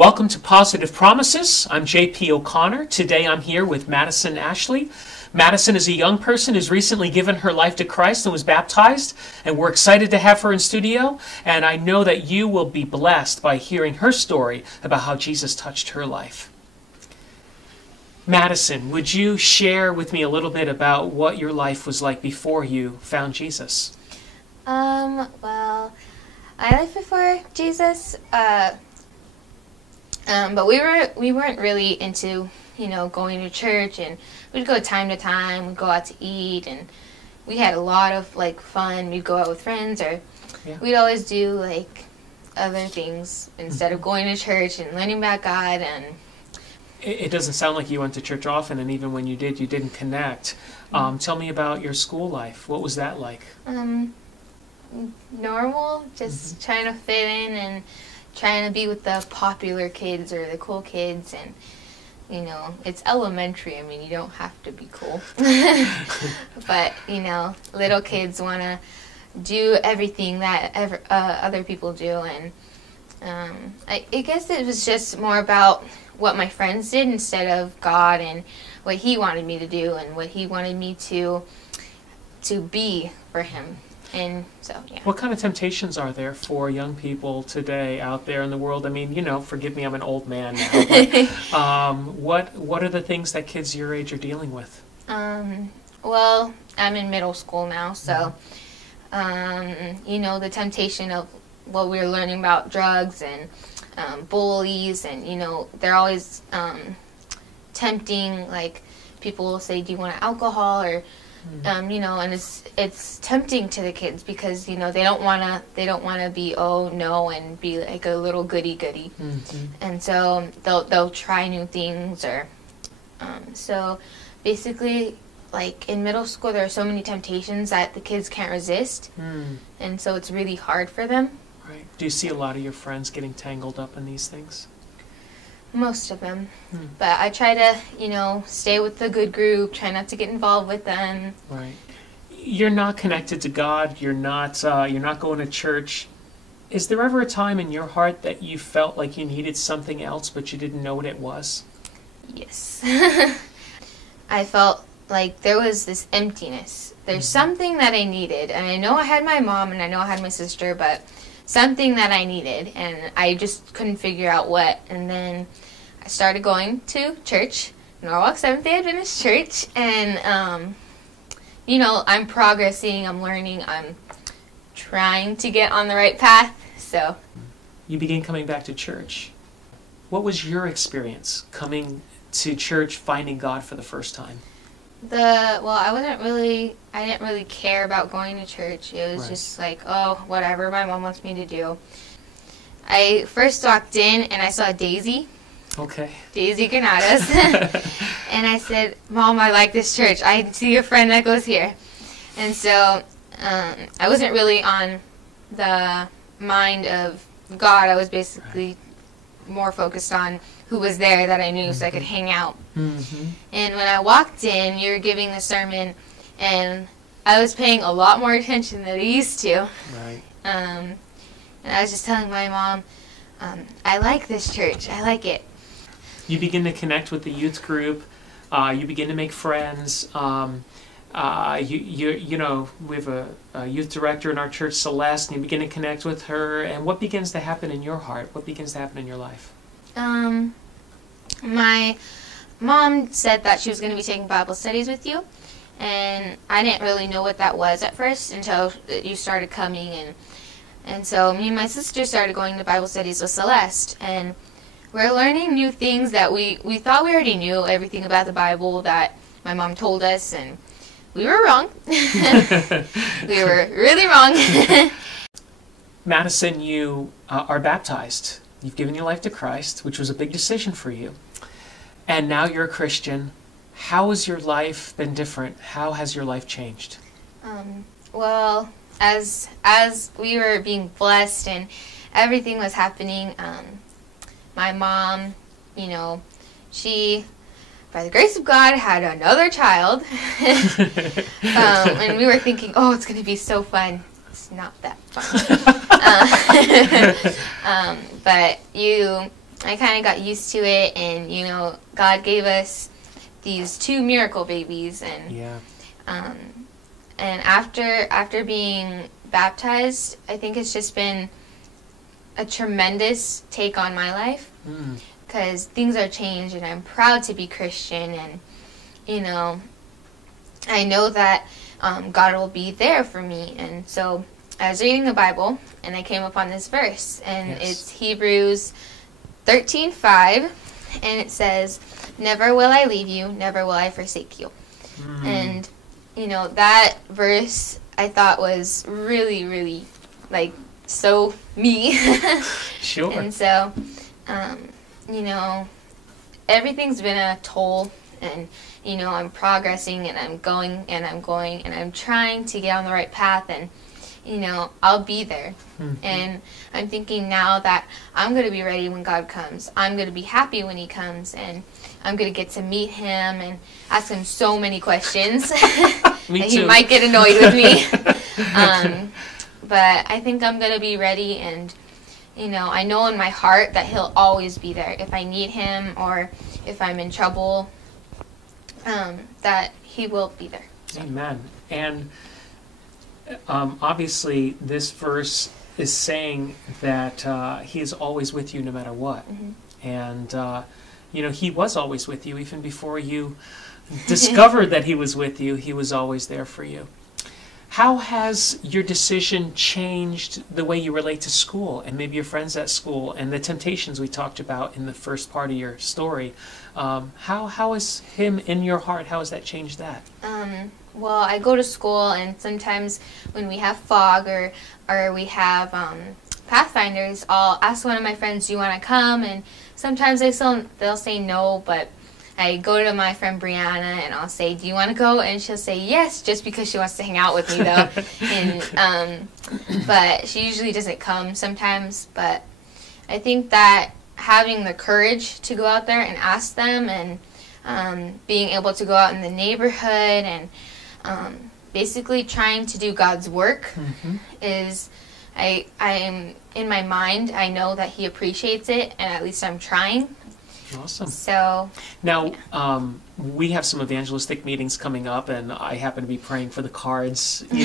Welcome to Positive Promises. I'm J.P. O'Connor. Today I'm here with Madison Ashley. Madison is a young person who's recently given her life to Christ and was baptized, and we're excited to have her in studio, and I know that you will be blessed by hearing her story about how Jesus touched her life. Madison, would you share with me a little bit about what your life was like before you found Jesus? Well, my life before Jesus, but we weren't really into, going to church, and we'd go time to time, we'd go out to eat, and we had a lot of, fun. We'd go out with friends, or we'd always do, other things instead of going to church and learning about God. And it doesn't sound like you went to church often, and even when you did, you didn't connect. Tell me about your school life. What was that like? Normal, just trying to fit in and trying to be with the popular kids or the cool kids, and it's elementary. I mean, you don't have to be cool. But little kids want to do everything that other people do, and I guess it was just more about what my friends did instead of God and what He wanted me to do and what He wanted me to be for Him. And so, yeah. What kind of temptations are there for young people today out there in the world? I mean, forgive me, I'm an old man now. But, what are the things that kids your age are dealing with? Well, I'm in middle school now, so, the temptation of what we're learning about drugs and bullies, and, they're always tempting, people will say, do you want alcohol, or and it's tempting to the kids because they don't want to be and be like a little goody, and so they'll try new things, or so basically, in middle school there are so many temptations that the kids can't resist, and so it's really hard for them. Right. Do you see a lot of your friends getting tangled up in these things? Most of them. But I try to, stay with the good group, try not to get involved with them. Right. You're not connected to God, you're not going to church. Is there ever a time in your heart that you felt like you needed something else but you didn't know what it was? Yes. I felt like there was this emptiness. There's something that I needed, and I know I had my mom and I know I had my sister, but something that I needed, and I just couldn't figure out what. And then I started going to church, Norwalk Seventh-day Adventist Church, and I'm progressing, I'm learning, I'm trying to get on the right path. So you began coming back to church. What was your experience coming to church, finding God for the first time? I didn't really care about going to church. It was just whatever my mom wants me to do. I first walked in and I saw Daisy. Okay. Daisy Granadas. And I said, Mom, I like this church. I see a friend that goes here. And so I wasn't really on the mind of God. I was basically more focused on who was there that I knew so I could hang out. And when I walked in, you were giving the sermon, and I was paying a lot more attention than I used to. Right. And I was just telling my mom, I like this church. I like it. You begin to connect with the youth group. You begin to make friends. We have a youth director in our church, Celeste, and you begin to connect with her. And what begins to happen in your heart? What begins to happen in your life? My mom said that she was going to be taking Bible studies with you, and I didn't really know what that was at first until you started coming, and so me and my sister started going to Bible studies with Celeste, and we're learning new things that we thought we already knew everything about the Bible that my mom told us, and we were wrong. We were really wrong. Madison, you are baptized. You've given your life to Christ, which was a big decision for you. And now you're a Christian. How has your life been different? How has your life changed? Well, as we were being blessed and everything was happening, my mom, she, by the grace of God, had another child. And we were thinking, oh, it's going to be so fun. It's not that fun. But I kind of got used to it, and God gave us these 2 miracle babies, and and after being baptized, I think it's just been a tremendous take on my life, because things are changed, and I'm proud to be Christian, and I know that God will be there for me. And so I was reading the Bible, and I came upon this verse, and it's Hebrews 13:5, and it says, "Never will I leave you, never will I forsake you." And that verse I thought was really, really so me. Sure. And so everything's been a toll, and I'm progressing, and I'm going, and I'm trying to get on the right path, and I'll be there. And I'm thinking now that I'm going to be ready when God comes. I'm going to be happy when he comes, and I'm going to get to meet him and ask him so many questions. Me that too. He might get annoyed with me. But I think I'm going to be ready, and I know in my heart that he'll always be there if I need him, or if I'm in trouble, that he will be there. So. Amen. And obviously this verse is saying that he is always with you no matter what. And he was always with you even before you discovered that he was with you. He was always there for you. How has your decision changed the way you relate to school, and maybe your friends at school, and the temptations we talked about in the first part of your story? How is him in your heart? How has that changed that? Well, I go to school, and sometimes when we have fog or we have Pathfinders, I'll ask one of my friends, "Do you want to come?" And sometimes they'll say no, but I go to my friend Brianna, and I'll say, "Do you want to go?" And she'll say yes, just because she wants to hang out with me, though. And but she usually doesn't come sometimes. But I think that having the courage to go out there and ask them, and being able to go out in the neighborhood, and basically trying to do God's work is, I am in my mind, I know that he appreciates it, and at least I'm trying. Awesome. So now we have some evangelistic meetings coming up, and I happen to be praying for the cards, every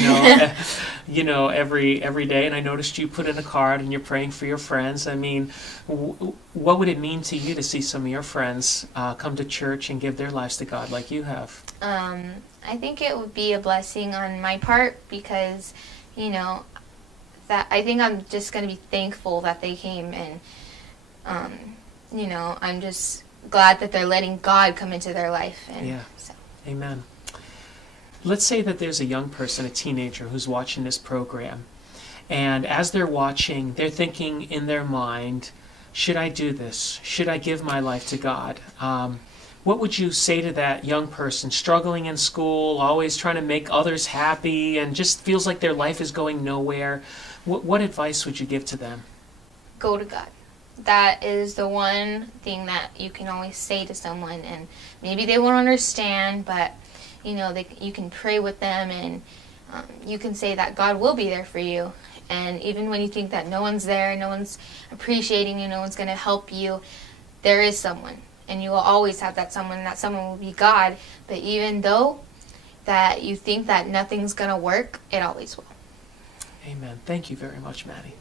day. And I noticed you put in a card, and you're praying for your friends. I mean, what would it mean to you to see some of your friends come to church and give their lives to God like you have? I think it would be a blessing on my part, because that I think I'm just going to be thankful that they came, and I'm just glad that they're letting God come into their life. And so. Amen. Let's say that there's a young person, a teenager, who's watching this program, and as they're watching, they're thinking in their mind, should I do this? Should I give my life to God? What would you say to that young person struggling in school, always trying to make others happy, and just feels like their life is going nowhere? What advice would you give to them? Go to God. That is the one thing that you can always say to someone, and maybe they won't understand, but you can pray with them, and you can say that God will be there for you. And even when you think that no one's there, no one's appreciating you, no one's going to help you, there is someone, and you will always have that someone, and that someone will be God. But even though that you think that nothing's going to work, it always will. Amen. Thank you very much, Maddie.